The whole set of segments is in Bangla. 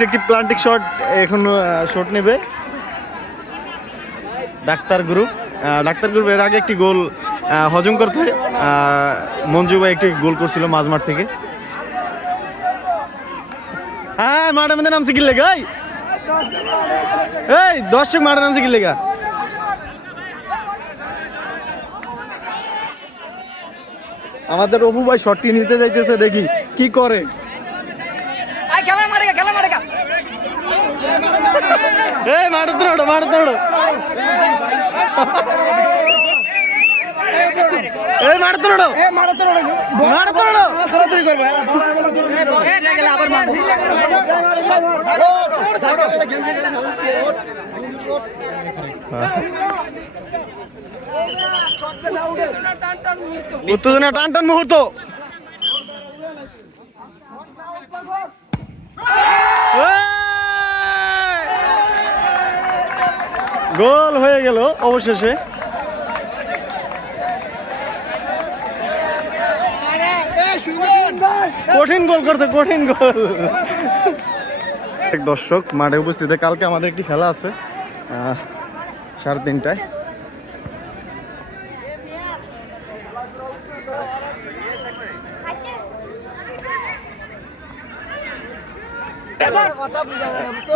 দেখছি একটি প্লান্টিক শট এখন শট নেবে ডাক্তার গ্রুপ। ডাক্তার গ্রুপ এর আগে একটি গোল হজম করতে মঞ্জু ভাই একটি গোল করছিল মাঝমাঠ থেকে। হ্যাঁ মাঠের মধ্যে নামছে কি লেগা এই দর্শক মাঠে নামছে কি লেগা। আমাদের অপু ভাই শটটি নিতে যাইতেছে, দেখি কি করে। এই মাঠে তো মাঠে তো এই মাঠে তো মাঠে তো ধরাধরি করবে। উত্তেজনা টান টান মুহূর্ত। গোল হয়ে গেল অবশেষে। কঠিন গোল করতে কঠিন গোল। দর্শক মাঠে উপস্থিত, কালকে আমাদের একটি খেলা আছে 3:30টায়।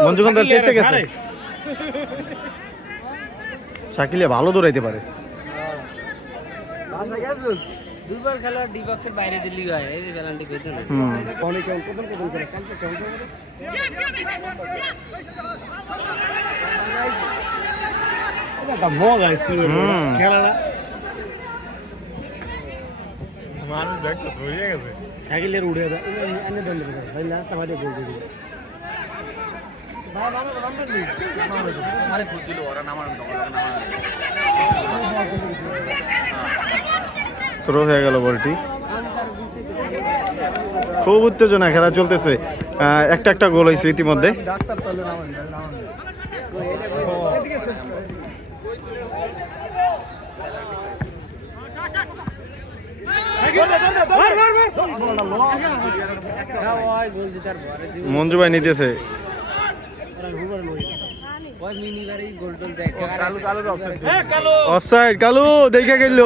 মঞ্জুগন্ধ চেতে গেছে। শাকিলে ভালো দৌড়াইতে পারে। দুইবার খেলা ডি বক্সের বাইরে দিল্লি হয় এই পেনাল্টি কইতো না। অনেক কত করে কালকে কাউন্ট করে এটা মজা স্কুলের খেলাটা। মানুষ দেখছো তো হয়ে গেছে সাইকেলের উড়ে যায় এনে দন্ড করে ভাই না আমাদের গোল দিয়ে ভাই নামে নাম্বার নেই আরে খুব দিল ওরা নামার থ্রো হয়ে গেল বলটি। খুব উত্তেজনা, খেলা চলতেছে। একটা একটা গোল হয়েছে ইতিমধ্যে। মঞ্জু ভাই নিতেছে। অফসাইড কালু দেখে গেল।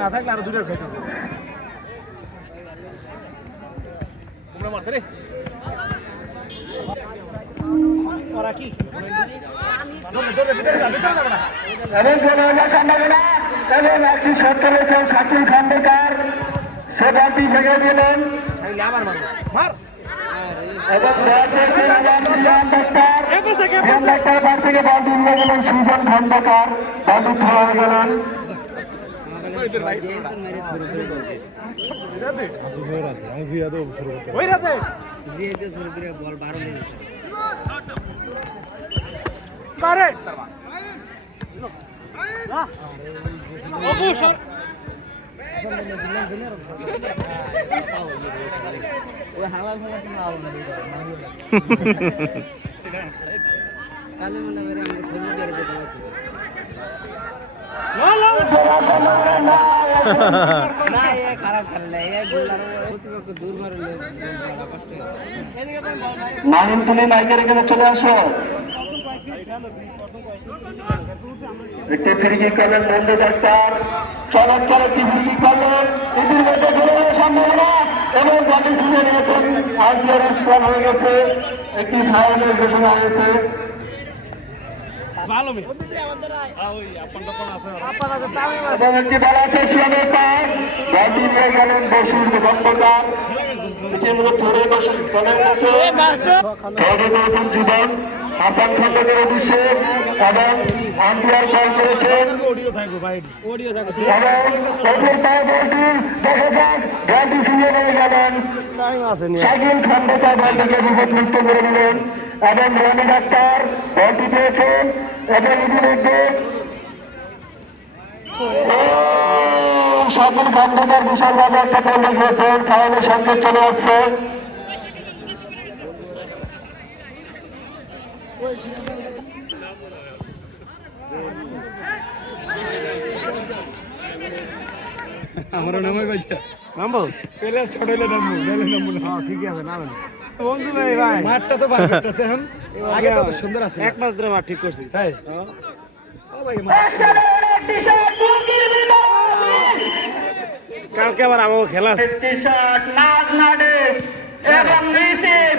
না থাকলে আরো দূরে খাইতে হবে। শাকিল খন্দকার সেবাটি ভেঙে দিলেন থেকে বল দিয়ে গেলেন সুজন খন্দকার, বল হয়ে গেলেন। মাহিন তুমি মাইকের এখানে চলে আসো। একটি ফিরিকি করলেন বন্ধু ডাক্তার, চলক চলক কি ফিরিকি করলেন এটির মধ্যে গোলের সম্ভাবনা এবং জাতি ছুটে নিয়েছেন। আজকের স্কোর হয়ে গেছে, একটি ফাউলের ঘোষণা হয়েছে। এবং একটি বলা আছে শিয়ামের পার ব্যাটি নিয়ে গেলেন বসুন খন্দকার। জীবন হাসান খন্দকের অভিষেক এবং আম্পায়ার কল করেছেন। দেখা যাক বলটি ফিরিয়ে নিয়ে গেলেন শাকিল খন্দকার, বলটিকে বিপদ মুক্ত করে দিলেন এবং রনি ডাক্তার বলটি পেয়েছেন এবং ইতিমধ্যে শাকিল খন্দকার বিশালভাবে একটা গোল দেখিয়েছেন। ফাউলের সংকেত চলে আসছে। আমারও নামে কইছে নামবো পেলে শট হইলে নামবো নাইলে নামবো না হ্যাঁ ঠিক আছে নামেন বন্ধু ভাই ভাই মাঠটা তো পারফেক্ট আছে এখন আগে তো সুন্দর আছে এক মাস ধরে মাঠ ঠিক করছি তাই ও ভাই কালকে আবার আমাকে খেলা আছে। টি-শার্ট নাজ নাডে এবং রিসিভ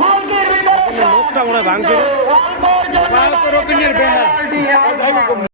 গোলকির ভিতরে লোকটা মনে হয় ভাঙছিল অল্প জন্য রকিনের বেহা